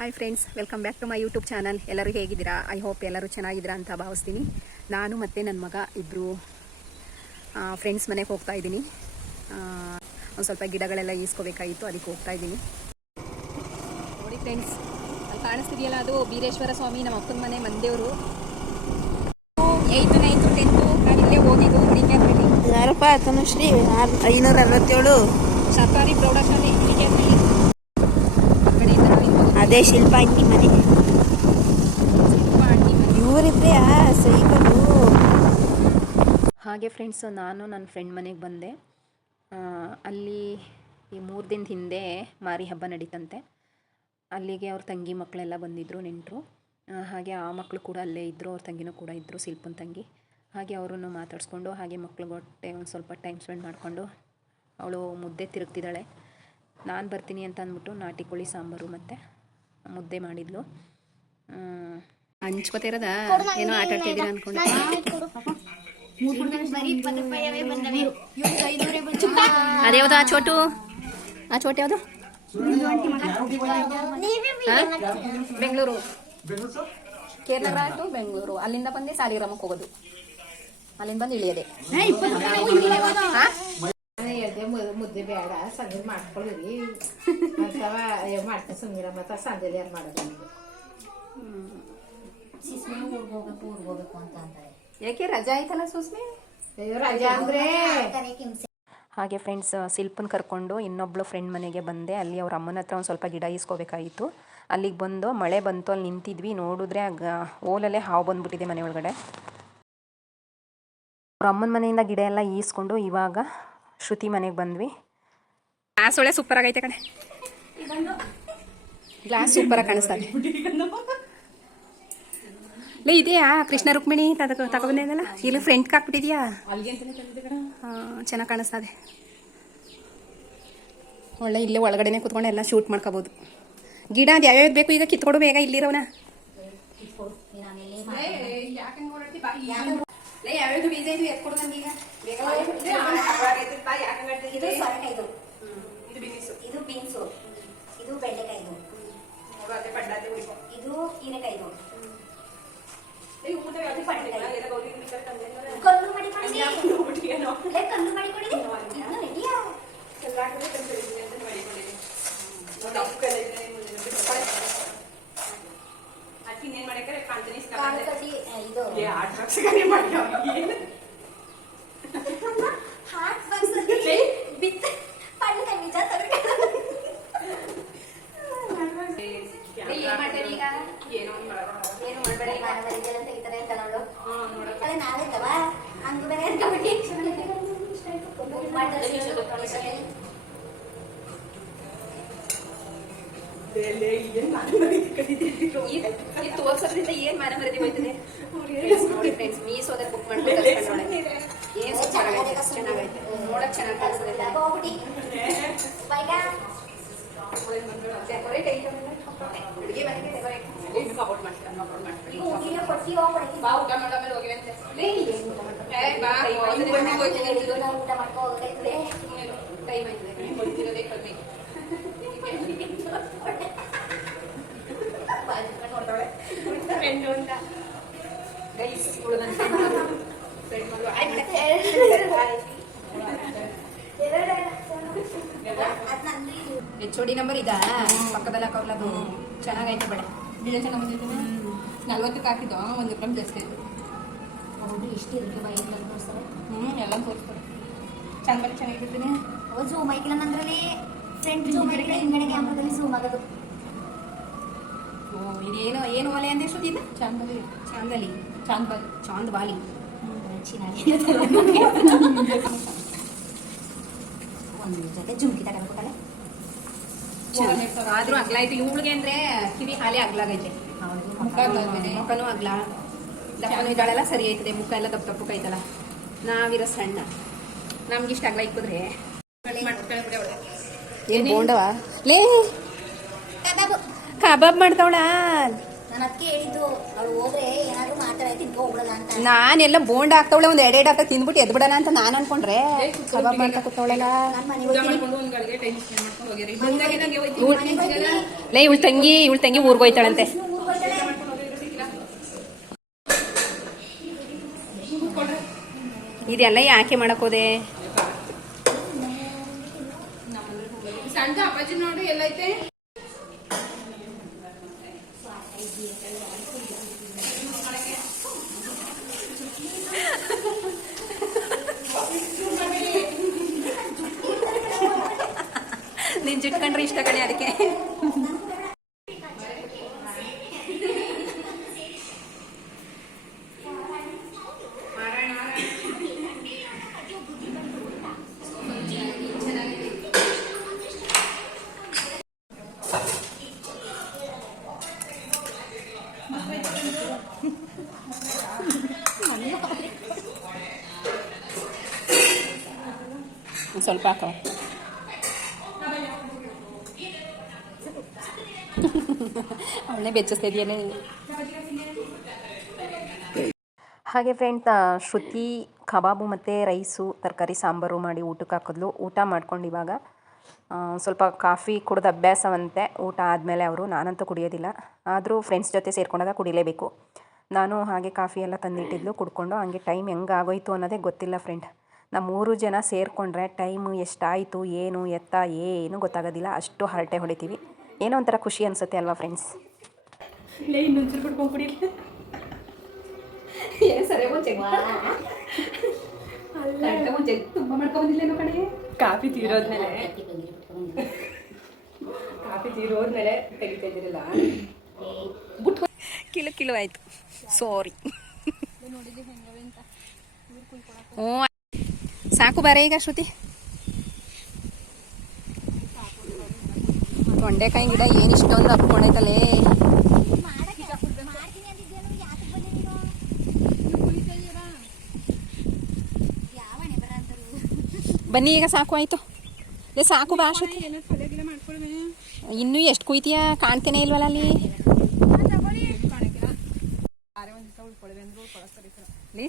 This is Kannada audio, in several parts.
Hi friends, welcome back to my YouTube channel. ಎಲ್ಲರೂ ಹೇಗಿದ್ದೀರಾ? ಐ ಹೋಪ್ ಎಲ್ಲರೂ ಚೆನ್ನಾಗಿದ್ದೀರಾ ಅಂತ ಭಾವಿಸ್ತೀನಿ. ನಾನು ಮತ್ತು ನನ್ನ ಮಗ ಇಬ್ಬರು ಫ್ರೆಂಡ್ಸ್ ಮನೆಗೆ ಹೋಗ್ತಾ ಇದ್ದೀನಿ. ಒಂದು ಸ್ವಲ್ಪ ಗಿಡಗಳೆಲ್ಲ ಈಸ್ಕೋಬೇಕಾಗಿತ್ತು, ಅದಕ್ಕೆ ಹೋಗ್ತಾ ಇದ್ದೀನಿ. ನೋಡಿ ಫ್ರೆಂಡ್ಸ್, ಅಲ್ಲಿ ಕಾಣಿಸ್ತಿದೆಯಲ್ಲ, ಅದು ಬೀರೇಶ್ವರ ಸ್ವಾಮಿ, ನಮ್ಮ ಅಪ್ಪನ ಮನೆ ಮಂದೇವರು. 8th 9th 10th ನಾನು ಇಲ್ಲೇ ಓದಿದ್ದು ಹುಡುಗಿಯರಲ್ಲಿ. ಯಾರಪ್ಪ ತನುಶ್ರೀ? 567 ಸರ್ಕಾರಿ ಪ್ರೌಢಶಾಲೆ ಹುಡುಗಿಯರಲ್ಲಿ. ಅದೇ ಶಿಲ್ಪ ಆಂಟಿ ಮನೆ. ಇವರಿದ್ರೆ ಸೈಕಲು. ಹಾಗೆ ಫ್ರೆಂಡ್ಸ್, ನಾನು ನನ್ನ ಫ್ರೆಂಡ್ ಮನೆಗೆ ಬಂದೆ. ಅಲ್ಲಿ ಈ 3 ದಿನದ ಹಿಂದೆ ಮಾರಿ ಹಬ್ಬ ನಡೀತಂತೆ. ಅಲ್ಲಿಗೆ ಅವ್ರ ತಂಗಿ ಮಕ್ಕಳೆಲ್ಲ ಬಂದಿದ್ದರು, ನೆಂಟರು. ಹಾಗೆ ಆ ಮಕ್ಕಳು ಕೂಡ ಅಲ್ಲೇ ಇದ್ದರು, ಅವ್ರ ತಂಗಿನೂ ಕೂಡ ಇದ್ದರು, ಶಿಲ್ಪನ ತಂಗಿ. ಹಾಗೆ ಅವರನ್ನು ಮಾತಾಡಿಸ್ಕೊಂಡು, ಹಾಗೆ ಮಕ್ಳಿಗೊಟ್ಟೆ ಒಂದು ಸ್ವಲ್ಪ ಟೈಮ್ ಸ್ಪೆಂಡ್ ಮಾಡಿಕೊಂಡು, ಅವಳು ಮುದ್ದೆ ತಿರುಗ್ತಿದ್ದಾಳೆ. ನಾನು ಬರ್ತೀನಿ ಅಂತ ಅಂದ್ಬಿಟ್ಟು ನಾಟಿ ಕೋಳಿ ಸಾಂಬಾರು ಮತ್ತು ಮುದ್ದೆ ಮಾಡಿದ್ಲು. ಹಂಚ್ಕೋತಿರೋದ ಏನೋ ಆಟ ಆಡ್ತಿದ್ದೀರಾ ಅಂದ್ಕೊಂಡೆ. ಅದ್ಯಾವುದು ಆ ಚೋಟು? ಆ ಚೋಟು ಯಾವುದು? ಬೆಂಗಳೂರು, ಕೇರಳ ಟು ಬೆಂಗಳೂರು. ಅಲ್ಲಿಂದ ಬಂದು ಸಾಲಿಗ್ರಾಮಕ್ಕೆ ಹೋಗೋದು, ಅಲ್ಲಿಂದ ಬಂದು ಇಳಿಯೋದೆ. ಮುದ್ದೆ ಬೇಡ, ಸಂಜೆ ಮಾಡ್ಕೊಳ್ಳಿ ಅಥವಾ ಮಾಡ್ತಾ ಸುಮ್ಮೀರ ಮತ್ತೆ ಸಂಜೆಲಿ ಯಾರು ಮಾಡೋದು? ಹೋಗ್ಬೇಕು ಅಂತ ಅಂತಾರೆ. ಯಾಕೆ ರಜಾ ಆಯ್ತಲ್ಲ ಸುಸ್ಮಿ? ರಜಾ ಅಂದ್ರೆ. ಹಾಗೆ ಫ್ರೆಂಡ್ಸ್, ಶಿಲ್ಪನ್ ಕರ್ಕೊಂಡು ಇನ್ನೊಬ್ಳು ಫ್ರೆಂಡ್ ಮನೆಗೆ ಬಂದೆ. ಅಲ್ಲಿ ಅವ್ರ ಅಮ್ಮನ ಹತ್ರ ಒಂದು ಸ್ವಲ್ಪ ಗಿಡ ಈಸ್ಕೋಬೇಕಾಗಿತ್ತು. ಅಲ್ಲಿಗೆ ಬಂದು ಮಳೆ ಬಂತು, ಅಲ್ಲಿ ನಿಂತಿದ್ವಿ. ನೋಡಿದ್ರೆ ಓಲಲ್ಲೇ ಹಾವು ಬಂದ್ಬಿಟ್ಟಿದೆ ಮನೆ ಒಳಗಡೆ. ಅವ್ರ ಅಮ್ಮನ ಮನೆಯಿಂದ ಗಿಡ ಎಲ್ಲ ಈಸ್ಕೊಂಡು ಇವಾಗ ಶ್ರುತಿ ಮನೆಗೆ ಬಂದ್ವಿ. ಗ್ಲಾಸ್ ಒಳ್ಳೆ ಸೂಪರ್ ಆಗೈತೆ ಕಣೆ. ಗ್ಲಾಸ್ ಸೂಪರ್ ಆಗಿ ಕಾಣಿಸ್ತಾರೆ. ಲೇ, ಇದೆಯಾ ಕೃಷ್ಣ ರುಕ್ಮಿಣಿ ತಗೊಬಂದಿದ್ದಲ್ಲ? ಇಲ್ಲಿ ಫ್ರಂಟ್ಗೆ ಹಾಕ್ಬಿಟ್ಟಿದ್ಯಾ? ಚೆನ್ನಾಗಿ ಕಾಣಿಸ್ತದೆ. ಒಳ್ಳೆ ಇಲ್ಲೇ ಒಳಗಡೆನೆ ಕೂತ್ಕೊಂಡು ಎಲ್ಲ ಶೂಟ್ ಮಾಡ್ಕೋಬೋದು. ಗಿಡ ಅದು ಯಾವ್ಯಾವ್ದು ಬೇಕು ಈಗ ಕಿತ್ಕೊಡು ಬೇಗ. ಇಲ್ಲಿರೋನ ಯಾವ್ಯಾವ್ದು ಬೀಜ ಇದು ಎತ್ಕೊಡು ನನಗೀಗ. ಇದು ಬೀನ್ಸು, ಇದು ಬೆಂಡೆಕಾಯಿದು, ಇದು ಹೀರೆಕಾಯಿದು. ಕಲ್ಲು ಮಾಡಿ ಕೊಡಿ, ಕಲ್ಲು ಮಾಡಿ ಕೊಡಿ. ತೋರ್ಸೋದ್ರಿಂದ ಏನ್ ಮಾನ ಮರದಿ ಹೋಯ್ತದೆ ನೋಡಿ ಫ್ರೆಂಡ್ಸ್. ಮೀಸೋದ ಬುಕ್ ಮಾಡ್ಕೊಂಡು ಏನ್ ಚೆನ್ನಾಗೈತೆ, ನೋಡಕ್ ಚೆನ್ನಾಗಿ ಕಾಣಿಸ್ತದೆ. ಡೆಕೋರೇಟ್ ಐಟಮ್ ಅಡುಗೆ ಮನೆಗೆ ಡೆಕೋರೇಟ್ ಸಪೋರ್ಟ್ ಮಾಡ್ತಾರೆ. ಬಾ, ಊಟ ಮಾಡೋಮೇಲೆ ಹೋಗಿವಂತೆ. ಟೈಮ್ ಆಯ್ತದೆ, ಗೊತ್ತಿರೋದೇ ಕಮ್ಮಿ. ಫ್ರೆಂಡು ಅಂತ ಗೈಸ್, HOD ನಂಬರ್ ಇದಾ ಪಕ್ಕದಲ್ಲಿ ಹಾಕೋಲ್ಲ. ಅದು ಚೆನ್ನಾಗೈತೆ ಬೇಡ. ಗಿಡ ಚೆನ್ನಾಗಿ ಬಂದಿದ್ದೀನಿ. 40ಕ್ಕೆ ಹಾಕಿದ್ದು 1 ಗ್ರಾಮ್ ಜಾಸ್ತಿ ಆಯಿತು. ಹೌದು, ಎಷ್ಟು ಇರುತ್ತೆ ಬೈ ಎಲ್ಲ ತೋರಿಸ್ತಾರೆ. ಎಲ್ಲ ತೋರಿಸ್ತಾರೆ. ಚೆನ್ನಾಗಿರ್ತೀನಿ. ಝೂಮ್ ಐಕಿಲ್ಲ ನಂದ್ರಲ್ಲಿ ಫ್ರಂಟ್ ಝೂಮ್ ಐಕಿಲ್ಲ, ಹಿಂಗಡೆ ಕ್ಯಾಮ್ರಾದಲ್ಲಿ ಝೂಮ್ ಆಗೋದು. ಇದೇನು ಏನು ಒಲೆ ಅಂದ್ರೆ ಶ್ರುತಿ ಇದು? ಚಾಂದಬಾಲಿ ಒಂದು ಜೊತೆ ಜುಮ್ಕಿ ತಗೊಂಡ್ಬಿಟ್ಟಲೆ. ಆದ್ರೂ ಅಗ್ಲ ಐತೆ ಇವಳಿಗೆ ಅಂದ್ರೆ ಕಿವಿ ಹಾಲಿ ಅಗ್ಲಾಗೈತೆ. ಮುಖನೂ ಅಗ್ಲ, ದಪ್ಪನೂ ಇದ್ದಾಳೆಲ್ಲ ಸರಿ ಆಯ್ತದೆ. ಮುಖ ಎಲ್ಲ ದಪ್ಪ ದಪ್ಪಕ್ಕೈತಲ್ಲ. ನಾವಿರೋ ಸಣ್ಣ, ನಮ್ಗಿಷ್ಟ ಅಗ್ಲ ಇಕ್ಕಿದ್ರೆ ಏನ್ ಬೋಂಡವ ಲೇ ಕಬಾಬ್ ಮಾಡ್ತಾವಳ. ನಾನು ಅದಕ್ಕೆ ಹೇಳಿದ್ದು ಅವಳು ಹೋದ್ರೆ ಏನಾದ್ರು ಮಾತಾಡ ತಿನ್ಕೊ ಹೋಗ್ಬಿಡಲ್ಲ ಅಂತ. ನಾನೆಲ್ಲ ಬೋಂಡ್ ಹಾಕ್ತವಳೆ ಒಂದು ಎರಡೆರಡು ಹಾಕ ತಿಂದ್ಬಿಟ್ಟು ಎದ್ಬಿಡೋಣ ಅಂತ ನಾನು ಅನ್ಕೊಂಡ್ರೆ ಕಬಾಬ್ ಮಾಡ್ತಾ ಕೂತವಳಲ್ಲ. ನಾನು ಮನೆಗೆ ಲೇ ಇವಳು ತಂಗಿ ಊರ್ಗೆ ಹೋಯ್ತಾಳಂತೆ. ಇದೆಲ್ಲ ಯಾಕೆ ಮಾಡಕೋದೆ? ಸಣ್ಣ ಅಪ್ಪಾಜಿ ನೋಡಿ ಎಲ್ಲೈತೆ. ನೀನ್ ಜುಟ್ಕೊಂಡ್ರೆ ಇಷ್ಟ ಕಣೆ ಅದಕ್ಕೆ. ಸ್ವಲ್ಪ ಹಾಕೋ. ಅವಳನ್ನೇ ಬೆಚ್ಚಿಸ್ತಾ ಇದೆಯೇ. ಹಾಗೆ ಫ್ರೆಂಡ್, ಶ್ರುತಿ ಕಬಾಬು ಮತ್ತು ರೈಸು ತರಕಾರಿ ಸಾಂಬಾರು ಮಾಡಿ ಊಟಕ್ಕೆ ಹಾಕಿದ್ಲು. ಊಟ ಮಾಡ್ಕೊಂಡು ಇವಾಗ ಸ್ವಲ್ಪ ಕಾಫಿ ಕುಡಿದ ಅಭ್ಯಾಸವಂತೆ ಊಟ ಆದಮೇಲೆ ಅವರು. ನಾನಂತೂ ಕುಡಿಯೋದಿಲ್ಲ, ಆದರೂ ಫ್ರೆಂಡ್ಸ್ ಜೊತೆ ಸೇರ್ಕೊಂಡಾಗ ಕುಡಿಲೇಬೇಕು. ನಾನು ಹಾಗೆ ಕಾಫಿ ಎಲ್ಲ ತಂದಿಟ್ಟಿದ್ಲು, ಕುಡ್ಕೊಂಡು ಹಂಗೆ ಟೈಮ್ ಹೆಂಗೆ ಆಗೋಯ್ತು ಅನ್ನೋದೇ ಗೊತ್ತಿಲ್ಲ ಫ್ರೆಂಡ್. ನಾವು 3 ಜನ ಸೇರಿಕೊಂಡ್ರೆ ಟೈಮು ಎಷ್ಟಾಯಿತು ಏನು ಎತ್ತ ಏನು ಗೊತ್ತಾಗೋದಿಲ್ಲ, ಅಷ್ಟು ಹರಟೆ ಹೊಡಿತೀವಿ. ಏನೋ ಒಂಥರ ಖುಷಿ ಅನಿಸುತ್ತೆ ಅಲ್ವಾ ಫ್ರೆಂಡ್ಸ್? ಇನ್ನೊಂಚೂರು ಕುಡ್ಕೊಂಡು ಕುಡಿಲಿ. ತುಂಬ ಮಾಡ್ಕೊಂಬಂದಿಲ್ಲೇನೋ ಕಣೆ. ಕಾಫಿ ತೀರೋದ್ಮೇಲೆ ತೆಗಿತಾ ಇದ್ದೀರಲ್ಲ, ಕಿಲು ಆಯಿತು. ಸಾರಿ. ಹ್ಞೂ ಸಾಕು ಬಾರೆ ಈಗ ಶ್ರುತಿ. ತೊಂಡೆಕಾಯಿ ಗಿಡ ಏನು ಇಷ್ಟೊಂದು ಹಬ್ಕೊಂಡೈತಲ್ಲೇ. ಬನ್ನಿ ಈಗ ಸಾಕು ಆಯಿತು. ಸಾಕು ಬಾ ಶ್ರುತಿ. ಇನ್ನೂ ಎಷ್ಟು ಕುಯ್ತೀಯ? ಕಾಣ್ತೇನೆ ಇಲ್ವಲ್ಲ ಅಲ್ಲಿ.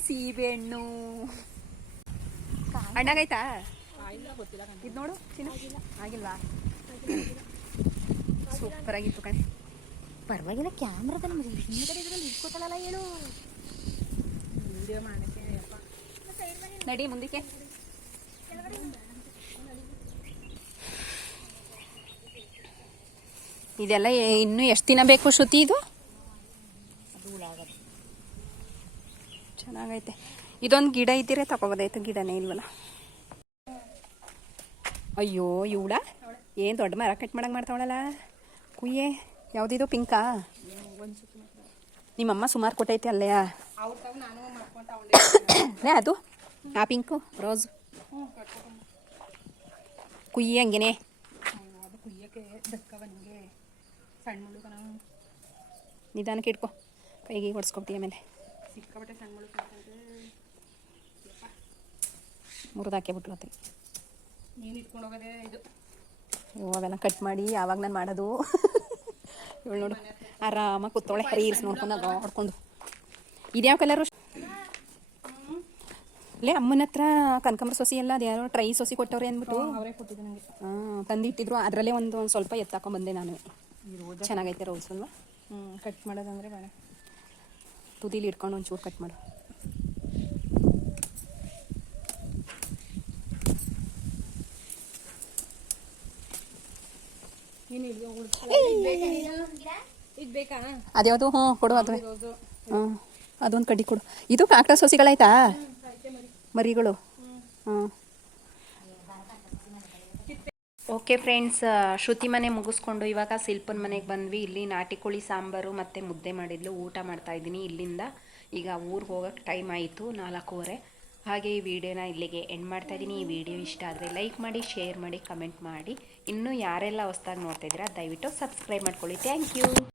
ಸೀಬೆ ಹಣ್ಣು ಹಣ್ಣಾಗೈತಾ? ಇದು ನೋಡು ಆಗಿಲ್ವಾ? ಸೂಪರ್ ಆಗಿತ್ತು ಕಣೆ. ಪರವಾಗಿಲ್ಲ, ಕ್ಯಾಮ್ರಾದಲ್ಲಿ ಇಟ್ಕೊತಾಳಲ್ಲ ಹೇಳು. ನಡಿ ಮುಂದಕ್ಕೆ. ಇದೆಲ್ಲ ಇನ್ನೂ ಎಷ್ಟು ದಿನ ಬೇಕು ಶ್ರುತಿ? ಇದು ಚೆನ್ನಾಗೈತೆ. ಇದೊಂದು ಗಿಡ ಇದ್ದಿರೆ ತಗೋಬೋದಾಯ್ತು, ಗಿಡನೇ ಇಲ್ವಲ್ಲ. ಅಯ್ಯೋ ಇವಳ ಏನು ದೊಡ್ಡ ಮರ ಕಟ್ ಮಾಡಂಗೆ ಮಾಡ್ತಾವಳಲ್ಲ. ಕುಯ್ಯೆ ಯಾವುದಿದು ಪಿಂಕಾ? ನಿಮ್ಮಮ್ಮ ಸುಮಾರು ಕೊಟ್ಟೈತೆ ಅಲ್ಲೇ ಅದು ಆ ಪಿಂಕು ರೋಸ್. ಕುಯ್ಯಿ ಹಂಗೇನೆ ನಿಧಾನಕ್ಕೆ ಇಟ್ಕೊ, ಕೈಗೆ ಹೊಡ್ಸ್ಕೊಬಿಟ್ಟು ಆಮೇಲೆ ಮುರಿದಾಕೆ ಬಿಟ್ಲು ಅತ್ತೆ. ಅವೆಲ್ಲ ಕಟ್ ಮಾಡಿ ಯಾವಾಗ ನಾನು ಮಾಡೋದು? ಇವಳು ನೋಡು ಆರಾಮಾಗಿ ಕೂತವಳೆ ರೀಲ್ಸ್ ನೋಡ್ಕೊಂಡು ನೋಡ್ಕೊಂಡು. ಇದ್ಯಾವ ಕಲರು? ಲೇ ಅಮ್ಮನ ಹತ್ರ ಕನಕಾಂಬರ ಸೊಸಿ ಎಲ್ಲ ಅದು ಯಾರೋ ಟ್ರೈ ಸೊಸಿ ಕೊಟ್ಟವ್ರೆ ಅಂದ್ಬಿಟ್ಟು ತಂದಿಟ್ಟಿದ್ರು. ಅದರಲ್ಲೇ ಒಂದು ಸ್ವಲ್ಪ ಎತ್ತಾಕೊಂಡ್ಬಂದೆ ನಾನು. ಚೆನ್ನಾಗೈತೆ ರೋಸ್ ಅಲ್ವಾ? ಕಟ್ ಮಾಡೋದಂದ್ರೆ ಬೇಡ, ತುದಿಲಿ ಇಟ್ಕೊಂಡು ಒಂಚೂರು ಕಟ್ ಮಾಡು. ಅದ್ಯಾವುದು? ಹ್ಞೂ ಕೊಡು. ಅದು ಹ್ಞೂ ಅದೊಂದು ಕಡ್ಡಿ ಕೊಡು. ಇದು ಕಾಕ್ಟಸ್ ಸೊಸಿಗಳಾಯ್ತಾ ಮರಿಗಳು? ಹ್ಞೂ ಓಕೆ ಫ್ರೆಂಡ್ಸ್, ಶ್ರುತಿ ಮನೆ ಮುಗಿಸ್ಕೊಂಡು ಇವಾಗ ಶಿಲ್ಪನ ಮನೆಗೆ ಬಂದ್ವಿ. ಇಲ್ಲಿ ನಾಟಿ ಕೋಳಿ ಸಾಂಬಾರು ಮತ್ತು ಮುದ್ದೆ ಮಾಡಿದ್ಲು. ಊಟ ಮಾಡ್ತಾಯಿದ್ದೀನಿ ಇಲ್ಲಿಂದ. ಈಗ ಊರಿಗೆ ಹೋಗೋಕ್ಕೆ ಟೈಮ್ ಆಯಿತು 4:15. ಹಾಗೆ ಈ ವಿಡಿಯೋನ ಇಲ್ಲಿಗೆ ಎಂಡ್ ಮಾಡ್ತಾಯಿದ್ದೀನಿ. ಈ ವಿಡಿಯೋ ಇಷ್ಟ ಆದರೆ ಲೈಕ್ ಮಾಡಿ, ಶೇರ್ ಮಾಡಿ, ಕಮೆಂಟ್ ಮಾಡಿ. ಇನ್ನೂ ಯಾರೆಲ್ಲ ಹೊಸ್ದಾಗಿ ನೋಡ್ತಾಯಿದ್ದೀರಾ ದಯವಿಟ್ಟು ಸಬ್ಸ್ಕ್ರೈಬ್ ಮಾಡ್ಕೊಳ್ಳಿ. Thank you.